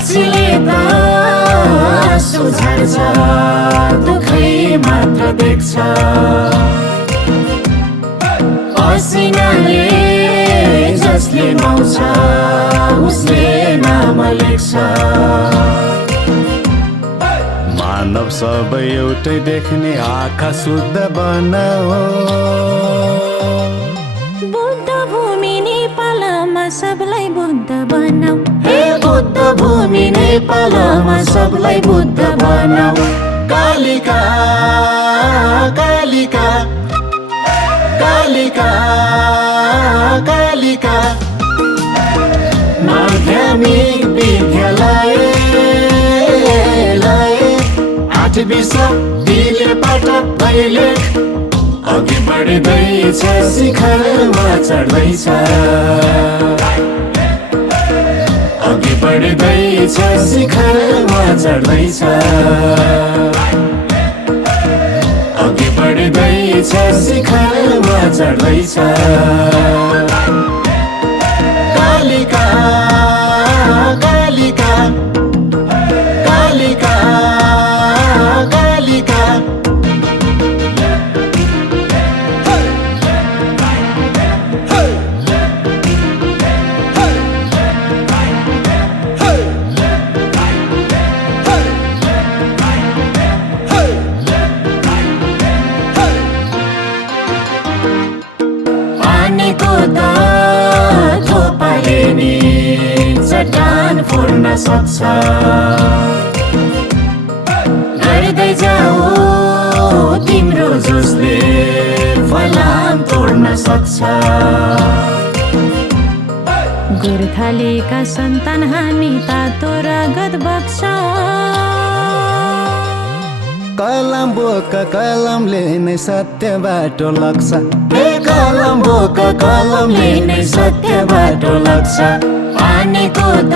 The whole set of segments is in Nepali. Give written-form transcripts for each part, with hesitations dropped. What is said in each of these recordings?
अल्छीले त सुझार्छ दुखै मात्र देख्छ पसिनाले जसले नुहाउँछ उसले नाम लेख्छ मानव सबै एउटै देख्ने आँखा शुद्ध बनाऊ बुद्ध भूमि नेपालमा सबलाई बुद्ध बनाऊ हे बुद्ध भूमि नेपालमा सबलाई बुद्ध बनाऊ कालिका कालिका कालिका कालिका माध्यमिक विद्यालय 8 दिलेबाट दैलेख अघि बढ्दैछ शिखरमा चढ्दैछ अघि बढ्दैछ शिखरमा चढ्दैछ अघि बढ्दैछ शिखरमा चढ्दैछ कालिका कालिका कालिका कालिका पानीको त थोपाले नि चट्टान फोड्न सक्छ गर्दै जाऊ तिम्रो जोसले फलाम तोड्न सक्छ गोर्खालीका सन्तान हामी तातो रगत बग्छ कलम बोक कलमले नै सत्य बाटो लाग्छ हे कलम बोक कलमले नै सत्य बाटो लाग्छ पानीको त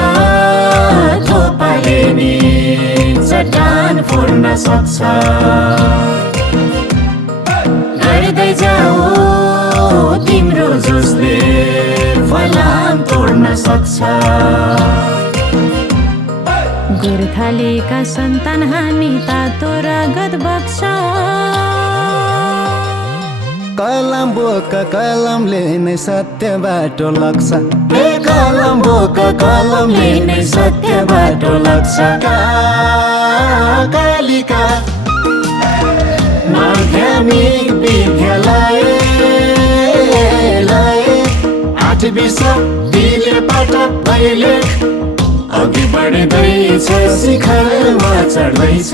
थोपाले नि चट्टान फोड्न सक्छ गर्दै जाऊ तिम्रो जोसले फलाम तोड्न सक्छ गोर्खालीका सन्तान हामी तातो रगत बग्छ कलम बोक कलमले नै सत्य बाटो लाग्छ हे कलम बोक कलमले नै सत्य बाटो लाग्छ कालिका माध्यमिक विद्यालय 8 दिलेबाट दैलेख अघि बढ्दैछ शिखरमा चढ्दैछ